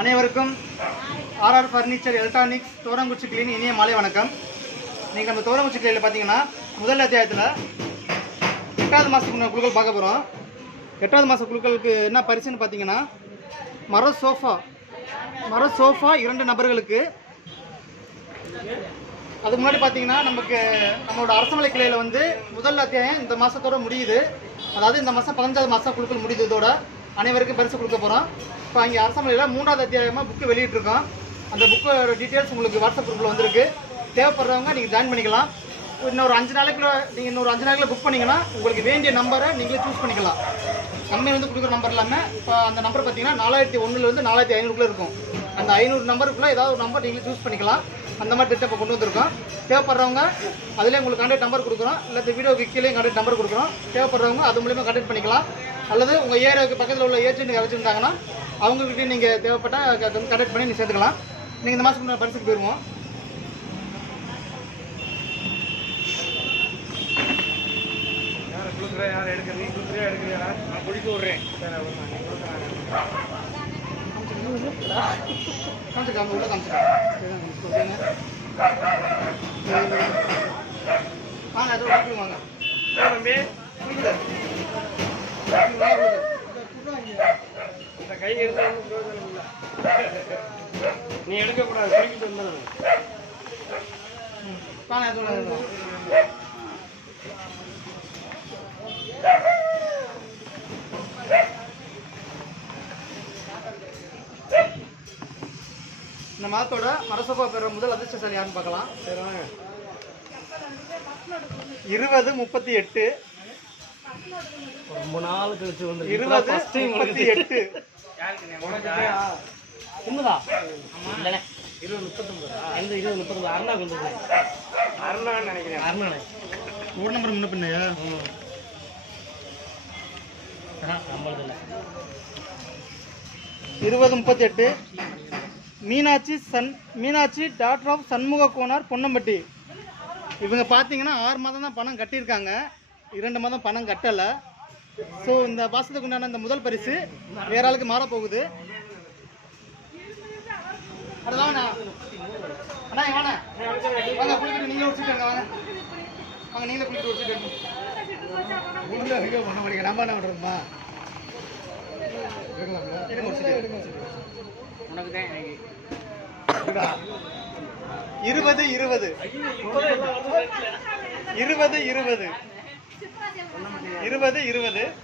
அனைவருக்கும் RR furniture electronics தோரங்குச்சி clean இனிய மாலை வணக்கம். நீங்கள் நம்ம தோரங்குச்சி கிளீனில் பார்த்தீங்கன்னா முதல் அத்தியாயத்தில் 8வது மாதத்துக்கு குழுக்கள் பார்க்க போகிறோம். 8வது மாத குழுக்களுக்கு என்ன பரிசுன்னு பார்த்தீங்கன்னா மர சோஃபா 2 நபர்களுக்கு. அதுக்கு முன்னாடி பார்த்தீங்கன்னா நம்மளோட அரசமலை கிளையில் வந்து முதல் அத்தியாயம் இந்த மாதத்தோட முடியுது. அதாவது இந்த மாதம் 15வது மாதம் குழுக்கள் முடியுது. இதோட அனைவருக்கும் பரிசு கொடுக்க போகிறோம். இப்போ அங்கே அரசமலையில் 3வது அத்தியாயமாக புக்கு வெளியிட்டிருக்கோம். அந்த புக்கோட டீட்டெயில்ஸ் உங்களுக்கு வாட்ஸ்அப் குரூப்பில் வந்திருக்கு. தேவைப்படுறவங்க நீங்கள் ஜாயின் பண்ணிக்கலாம். இன்னொரு 5 நாளைக்குள்ள நீங்கள் இன்னொரு 5 நாளைக்குள்ள புக் பண்ணிங்கன்னா உங்களுக்கு வேண்டிய நம்பரை நீங்களே சூஸ் பண்ணிக்கலாம். நம்ம வந்து கொடுக்குற நம்பர் இல்லாமல் இப்போ அந்த நம்பர் பார்த்தீங்கன்னா 4001 4500 இருக்கும். அந்த 500 நம்பருக்குள்ளே ஏதாவது ஒரு நம்பர் நீங்களே சூஸ் பண்ணிக்கலாம். அந்த மாதிரி திட்டம் இப்போ கொண்டு வந்திருக்கோம். தேவைப்படுறவங்க அதிலே உங்களுக்கு கான்டாக்ட் நம்பர் கொடுக்குறோம். இல்லை வீடியோக்கு கீழே கான்டாக்ட் நம்பர் கொடுக்குறோம். தேவைப்படுறவங்க அது மூலிமா கான்டாக்ட் பண்ணிக்கலாம். அல்லது உங்கள் ஏரியாவுக்கு பக்கத்தில் உள்ள ஏஜென்ட் அழைச்சிருந்தாங்கன்னா அவங்ககிட்ட நீங்கள் தேவைப்பட்டால் கான்டாக்ட் பண்ணி நீங்கள் சேர்த்துக்கலாம். நீங்கள் இந்த மாதத்துக்கு பரிசுக்கு போயிடுவோம். யார் எடுக்கிற நீ கொடுக்குறியா எடுக்கிறியா? நான் குடிக்க விட்றேன். காமிச்சிருக்காங்க உள்ள காமிச்சிருக்காங்க. வாங்க அதோட வாங்க தம்பி இந்த கை எடுத்து பிரயோஜனம் இல்லை. நீ எடுக்கக்கூடாது, குடிக்கிட்டு வந்தேன். வாங்க அதோட இந்த மாதத்தோட மரசோபா பெற முதல் அதிர்ஷ்டசாலி யாருன்னு பார்க்கலாம். 2038 ரொம்ப நாள் கழிச்சு வந்து 2038 உண்மைதா? 2039 அருணா கொண்டு அருணான்னு நினைக்கிறேன். அருணானே ஒரு நம்பர் முன்ன பின்னையா? நம்மளது இல்லை. 2038 மீனாட்சி டாக்டர் ஆஃப் சண்முக கோனார் பொன்னம்பட்டி. இவங்க பார்த்தீங்கன்னா 6 மாதம் தான் பணம் கட்டியிருக்காங்க, 2 மாதம் பணம் கட்டலை. ஸோ இந்த மாதத்துக்கு உண்டான இந்த முதல் பரிசு வேற ஆளுக்கு மாறப்போகுது. அதுதாண்ணா அண்ணா வாங்க வாங்க குளிக்கிட்டு நீங்களே வச்சுட்டாங்க. வாங்க வாங்க நீங்களே குளிக்கிட்டு வச்சுட்டாங்க. பண்ண முடியும். நம்ம என்ன பண்ணுறோம்மா? உனக்கு தான் 20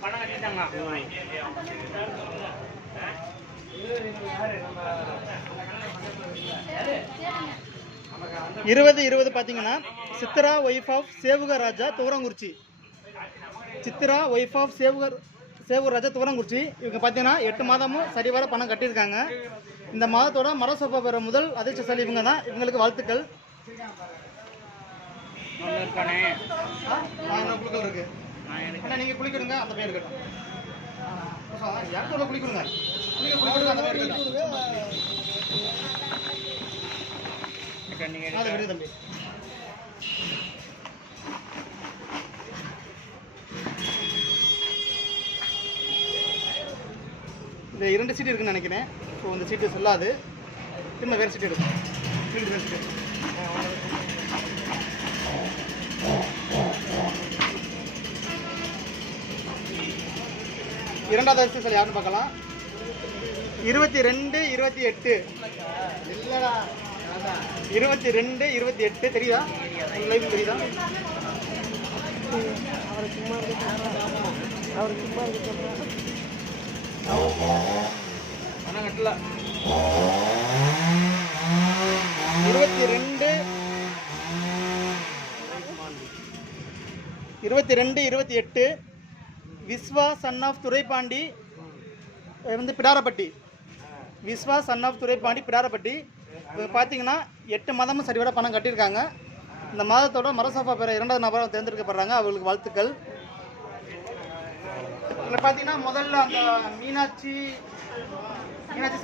பணம் கட்டிட்டாங்களா? 20 பார்த்தீங்கன்னா Chitra wife of Sevuga Raja Thuvarankurichi. Chitra wife of Sevuga Raja Thuvarankurichi. இவங்க பார்த்தீங்கன்னா 8 மாதமும் சரிவர பணம் கட்டியிருக்காங்க. இந்த மாதத்தோட மரசோபா பெற முதல் அதிர்ஷ்டசாலி இவங்க தான். இவங்களுக்கு வாழ்த்துக்கள். குழுக்கள் இருக்கு. நீங்கள் குளிக்கிடுங்க, அந்த பேர் இருக்கட்டும். யார்கிட்ட குளிக்கிடுங்க, குளிக்கிடுங்க, அந்த பேர் இருக்கட்டும். அதை விடு தம்பி. இந்த 2 சீட்டு இருக்குன்னு நினைக்கிறேன். ஸோ இந்த சீட்டு சொல்லாது, திரும்ப வேறு சீட்டு எடுக்கும். வேறு சீட்டு இரண்டாவது அதிர்ஷ்டசாலி யாருன்னு பார்க்கலாம். 22 28 இல்லடா 22 28 தெரியுதா? லைவ் தெரியுதா? அவர் சும்மா பணம் கட்டல. 22 28 விஸ்வா சன் ஆஃப் துரைப்பாண்டி வந்து பிடாரப்பட்டி. Viswa son of Duraipandi Pidarapatti. இவங்க பார்த்தீங்கன்னா 8 மாதமும் சரிவர பணம் கட்டியிருக்காங்க. இந்த மாதத்தோட மரசோஃபா பெற 2வது நபராக தேர்ந்தெடுக்கப்படுறாங்க. அவங்களுக்கு வாழ்த்துக்கள். இதில் பார்த்தீங்கன்னா முதல்ல அந்த மீனாட்சி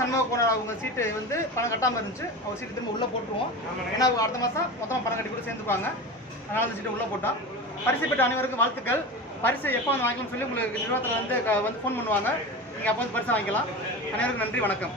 சண்முக கோனார் அவங்க சீட்டு வந்து பணம் கட்டாமல் இருந்துச்சு. அவங்க சீட்டு திரும்ப உள்ளே போட்டுருவோம். ஏன்னா அவங்க அடுத்த மாதம் மொத்தமாக பணம் கட்டி கூட சேர்ந்துருப்பாங்க. அதனால அந்த சீட்டை உள்ளே போட்டோம். பரிசு பெற்ற அனைவருக்கும் வாழ்த்துக்கள். பரிசு எப்போ வந்து வாங்கிக்கலாம்னு சொல்லி உங்களுக்கு நிறுவனத்தில் வந்து ஃபோன் பண்ணுவாங்க. நீங்கள் அப்போ வந்து பரிசு வாங்கிக்கலாம். அனைவருக்கும் நன்றி, வணக்கம்.